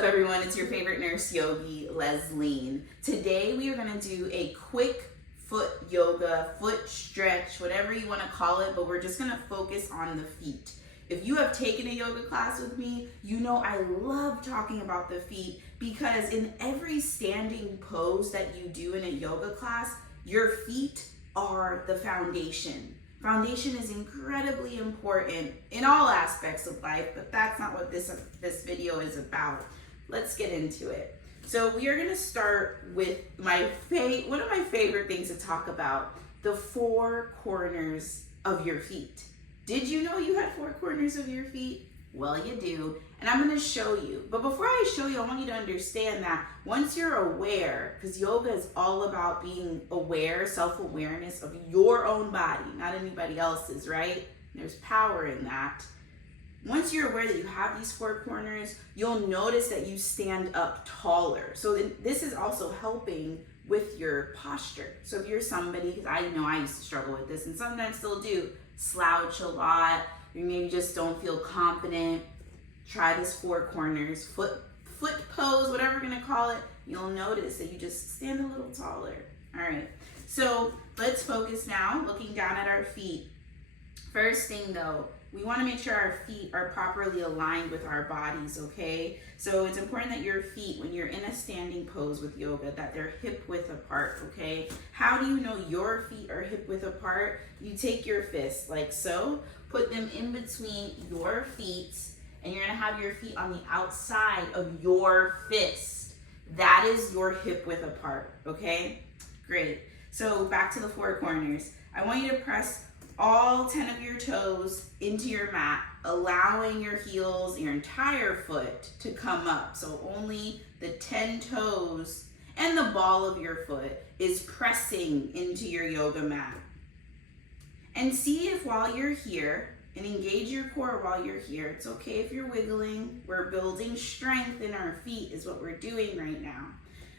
Hello everyone, it's your favorite nurse yogi, Lesline. Today we are going to do a quick foot yoga, foot stretch, whatever you want to call it, but we're just going to focus on the feet. If you have taken a yoga class with me, you know I love talking about the feet because in every standing pose that you do in a yoga class, your feet are the foundation. Foundation is incredibly important in all aspects of life, but that's not what this video is about. Let's get into it. So we are gonna start with one of my favorite things to talk about, the four corners of your feet. Did you know you had four corners of your feet? Well, you do, and I'm gonna show you. But before I show you, I want you to understand that once you're aware, because yoga is all about being aware, self-awareness of your own body, not anybody else's, right? There's power in that. Once you're aware that you have these four corners, you'll notice that you stand up taller. So this is also helping with your posture. So if you're somebody, because I know I used to struggle with this and sometimes still do, slouch a lot, you maybe just don't feel confident, try this four corners, foot pose, whatever we're gonna call it. You'll notice that you just stand a little taller. All right, so let's focus now, looking down at our feet. First thing though, we wanna make sure our feet are properly aligned with our bodies, okay? So it's important that your feet, when you're in a standing pose with yoga, that they're hip width apart, okay? How do you know your feet are hip width apart? You take your fists like so, put them in between your feet, and you're gonna have your feet on the outside of your fist. That is your hip width apart, okay? Great. So back to the four corners. I want you to press all 10 of your toes into your mat, allowing your heels, your entire foot to come up. So only the 10 toes and the ball of your foot is pressing into your yoga mat. And see if while you're here, and engage your core while you're here. It's okay if you're wiggling. We're building strength in our feet is what we're doing right now.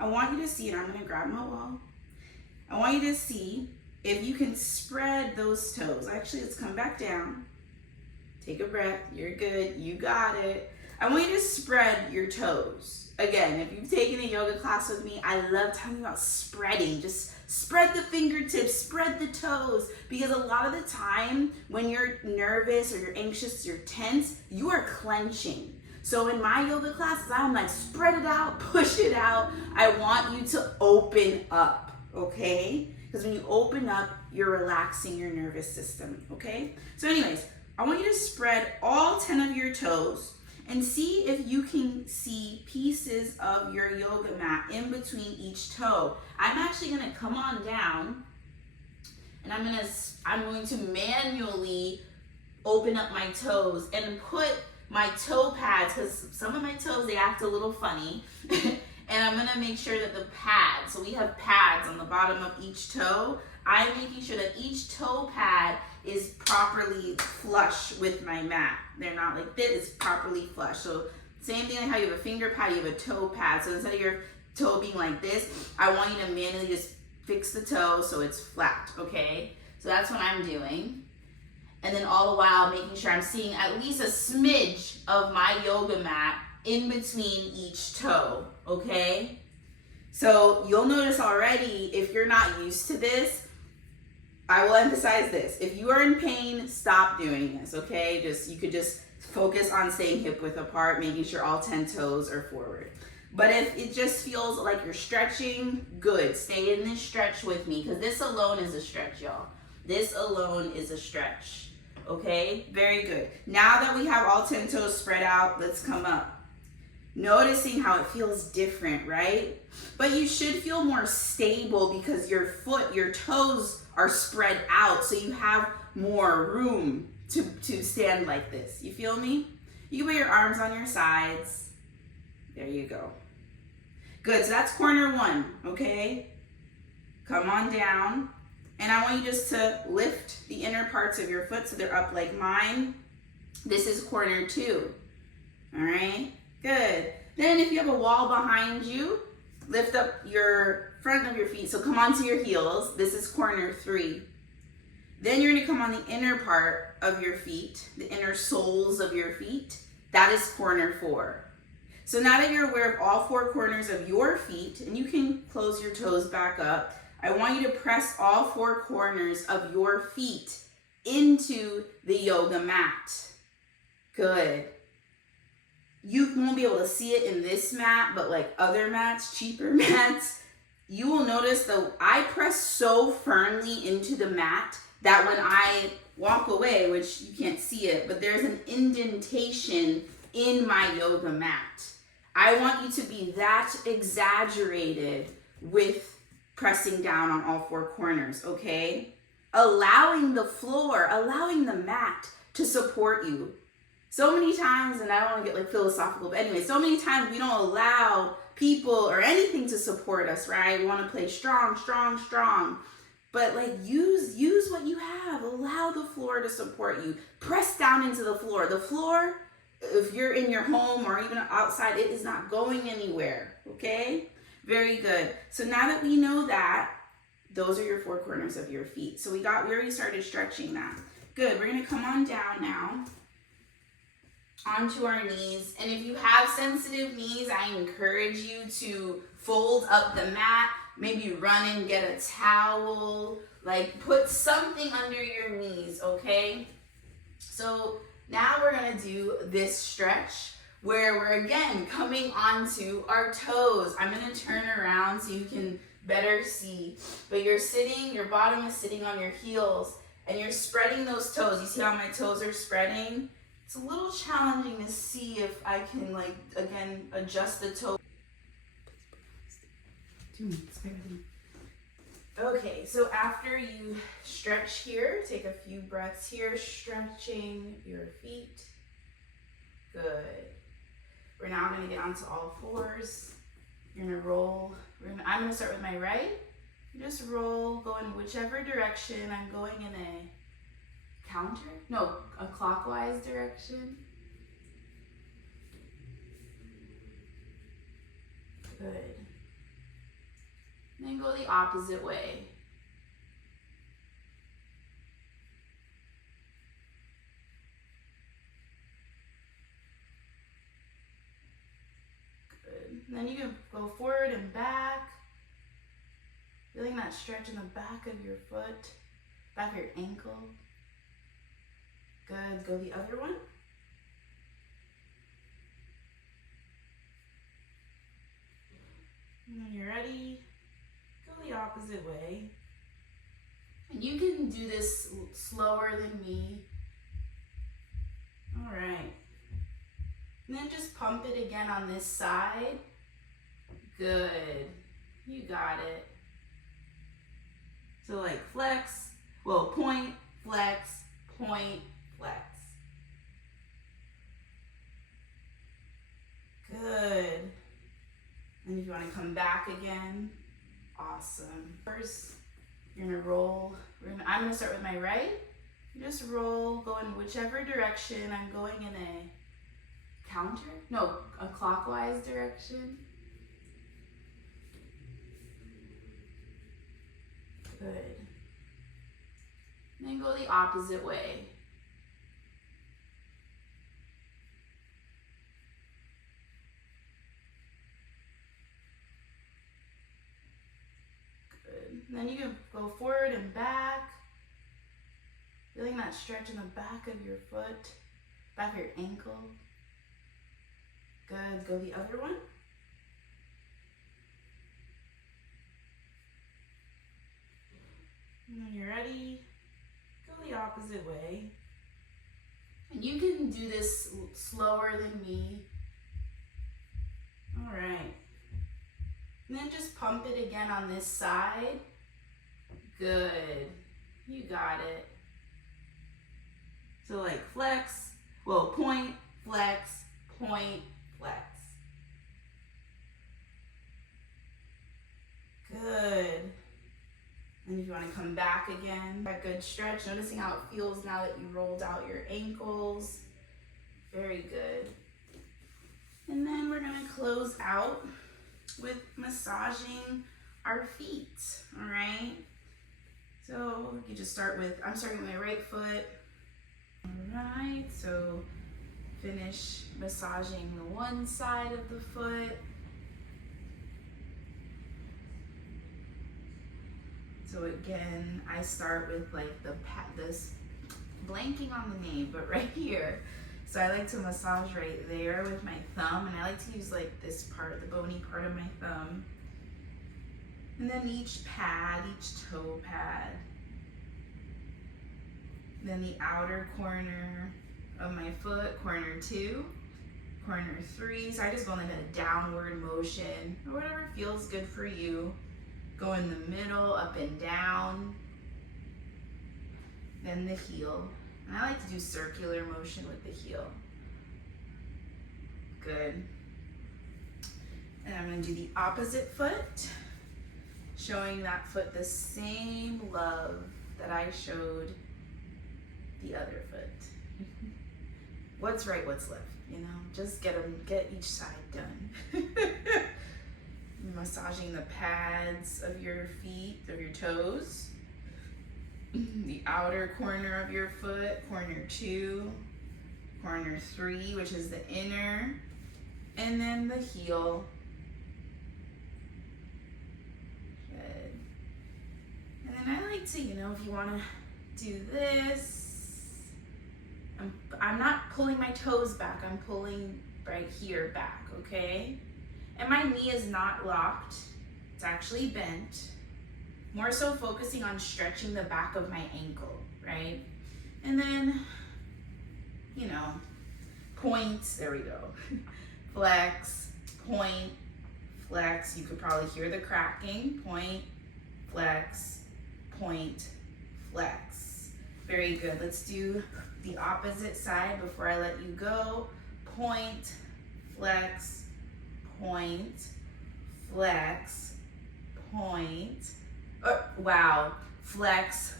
I want you to see, and I'm gonna grab my wall. I want you to see if you can spread those toes. Actually, let's come back down. Take a breath, you're good, you got it. I want you to spread your toes. Again, if you've taken a yoga class with me, I love talking about spreading. Just spread the fingertips, spread the toes, because a lot of the time when you're nervous or you're anxious, you're tense, you are clenching. So in my yoga classes, I'm like, spread it out, push it out. I want you to open up, okay? Because when you open up, you're relaxing your nervous system, okay? So anyways, I want you to spread all 10 of your toes and see if you can see pieces of your yoga mat in between each toe. I'm actually gonna come on down and I'm going to manually open up my toes and put my toe pads, because some of my toes, they act a little funny. And I'm gonna make sure that the pads, so we have pads on the bottom of each toe. I'm making sure that each toe pad is properly flush with my mat. They're not like this, it's properly flush. So same thing like how you have a finger pad, you have a toe pad. So instead of your toe being like this, I want you to manually just fix the toe so it's flat, okay? So that's what I'm doing. And then all the while making sure I'm seeing at least a smidge of my yoga mat in between each toe, okay? So you'll notice already, if you're not used to this, I will emphasize this. If you are in pain, stop doing this, okay? You could just focus on staying hip width apart, making sure all 10 toes are forward. But if it just feels like you're stretching, good. Stay in this stretch with me, because this alone is a stretch, y'all. This alone is a stretch, okay? Very good. Now that we have all 10 toes spread out, let's come up. Noticing how it feels different, right? But you should feel more stable because your toes are spread out, so you have more room to stand like this. You feel me? You can put your arms on your sides. There you go. Good, so that's corner one, okay? Come on down. And I want you just to lift the inner parts of your foot so they're up like mine. This is corner two, all right? Good. Then if you have a wall behind you, lift up your front of your feet. So come onto your heels. This is corner three. Then you're gonna come on the inner part of your feet, the inner soles of your feet. That is corner 4. So now that you're aware of all four corners of your feet, and you can close your toes back up, I want you to press all four corners of your feet into the yoga mat. Good. You won't be able to see it in this mat, but like other mats, cheaper mats, you will notice that I press so firmly into the mat that when I walk away, which you can't see it, but there's an indentation in my yoga mat. I want you to be that exaggerated with pressing down on all four corners, okay? Allowing the floor, allowing the mat to support you. So many times, and I don't want to get like philosophical, but anyway, so many times we don't allow people or anything to support us, right? We want to play strong, strong, strong. But like use what you have. Allow the floor to support you. Press down into the floor. The floor, if you're in your home or even outside, it is not going anywhere, okay? Very good. So now that we know that, those are your four corners of your feet. So we already started stretching that. Good, we're gonna come on down now onto our knees. And if you have sensitive knees, I encourage you to fold up the mat, maybe run and get a towel, like put something under your knees, okay? So now we're gonna do this stretch where we're again coming onto our toes. I'm gonna turn around so you can better see, but you're sitting, your bottom is sitting on your heels and you're spreading those toes. You see how my toes are spreading? It's a little challenging to see if I can like, again, adjust the toe. 2 minutes, barely. Okay, so after you stretch here, take a few breaths here, stretching your feet. Good. We're now gonna get onto all fours. You're gonna roll. I'm gonna start with my right. You just roll, go in whichever direction. I'm going in a clockwise direction. Good. And then go the opposite way. Good. And then you can go forward and back. Feeling that stretch in the back of your foot, back of your ankle. Good. Go the other one. And when you're ready, go the opposite way. And you can do this slower than me. All right. And then just pump it again on this side. Good. You got it. So like flex, well, point, flex, point, flex. Good. And if you want to come back again, awesome. First, you're gonna roll. I'm gonna start with my right. You just roll, go in whichever direction. I'm going in a clockwise direction. Good. And then go the opposite way. Good. And then you can go forward and back. Feeling that stretch in the back of your foot, back of your ankle. Good. Go the other one. And when you're ready, go the opposite way. And you can do this slower than me. All right. And then just pump it again on this side. Good. You got it. So like flex, well, point, flex, point, flex. Good. And if you want to come back again, a good stretch, noticing how it feels now that you rolled out your ankles. Very good. And then we're going to close out with massaging our feet, all right? So you just start with, I'm starting with my right foot. All right, so finish massaging the one side of the foot. So again, I start with like this, blanking on the name, but right here. So I like to massage right there with my thumb, and I like to use like this part, the bony part of my thumb. And then each pad, each toe pad. Then the outer corner of my foot, corner 2, corner 3. So I just go in a downward motion, or whatever feels good for you. Go in the middle, up and down. Then the heel. And I like to do circular motion with the heel. Good. And I'm gonna do the opposite foot, showing that foot the same love that I showed the other foot. What's right, what's left, you know? Just get each side done. Massaging the pads of your feet, of your toes. The outer corner of your foot, corner 2, corner 3, which is the inner, and then the heel. Good. And then I like to, you know, if you want to do this, I'm not pulling my toes back, I'm pulling right here back, okay? And my knee is not locked, it's actually bent. More so focusing on stretching the back of my ankle, right? And then, you know, points, there we go. Flex, point, flex. You could probably hear the cracking. Point, flex, point, flex. Very good. Let's do the opposite side before I let you go. Point, flex, point, flex, point. Oh, wow. Flex,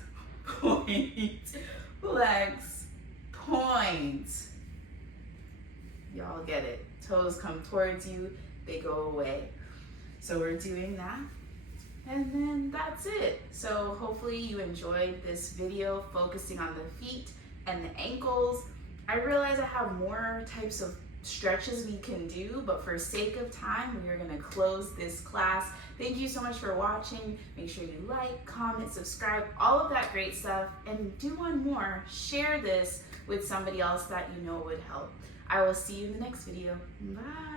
point, flex, point. Y'all get it. Toes come towards you, they go away. So we're doing that. And then that's it. So hopefully you enjoyed this video focusing on the feet and the ankles. I realize I have more types of stretches we can do, but for sake of time, we are gonna close this class. Thank you so much for watching. Make sure you like, comment, subscribe, all of that great stuff. And do one more, share this with somebody else that you know would help. I will see you in the next video. Bye.